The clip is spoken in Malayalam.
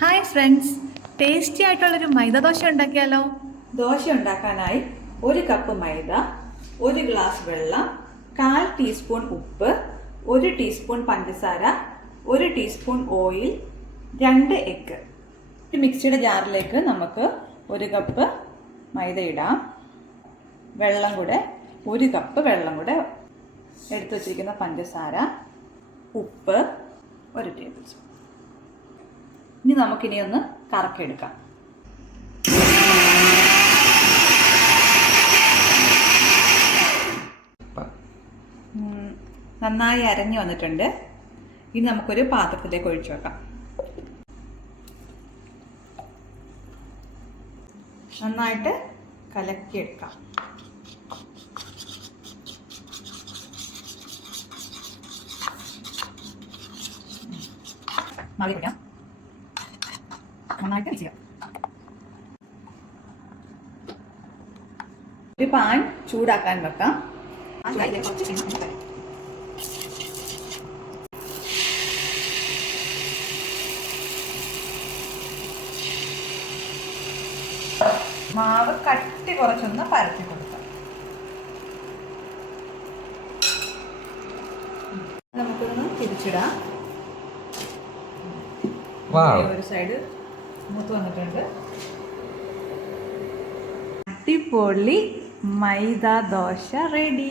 ഹായ് ഫ്രണ്ട്സ്, ടേസ്റ്റി ആയിട്ടുള്ളൊരു മൈദ ദോശ ഉണ്ടാക്കിയാലോ? ദോശ ഉണ്ടാക്കാനായി 1 കപ്പ് മൈദ, 1 ഗ്ലാസ് വെള്ളം, 1/4 ടീസ്പൂൺ ഉപ്പ്, 1 ടീസ്പൂൺ പഞ്ചസാര, 1 ടീസ്പൂൺ ഓയിൽ, 2 എഗ്ഗ്. ഒരു മിക്സിയുടെ ജാറിലേക്ക് നമുക്ക് 1 കപ്പ് മൈദ ഇടാം. വെള്ളം കൂടെ 1 കപ്പ് വെള്ളം കൂടെ, എടുത്തു വച്ചിരിക്കുന്ന പഞ്ചസാര, ഉപ്പ് 1 ടേബിൾ സ്പൂൺ. ഇനി നമുക്കിനി ഒന്ന് കറക്കിയെടുക്കാം. നന്നായി അരഞ്ഞു വന്നിട്ടുണ്ട്. ഇനി നമുക്കൊരു പാത്രത്തിലേക്ക് ഒഴിച്ചു വെക്കാം. നന്നായിട്ട് കലക്കിയെടുക്കാം. മാറി വയ്ക്കാം. നന്നായിട്ട് മിക്സ് ചെയ്യാം. ഒരു പാൻ ചൂടാക്കാൻ വെക്കാം. മാവ് കട്ടി കുറച്ചൊന്ന് പരത്തി കൊടുക്കാം. നമുക്കൊന്ന് തിരിച്ചിടാം. ഒരു സൈഡ് മൂത്ത് വന്നിട്ടുണ്ട്. അടിപൊളി മൈദ ദോശ റെഡി.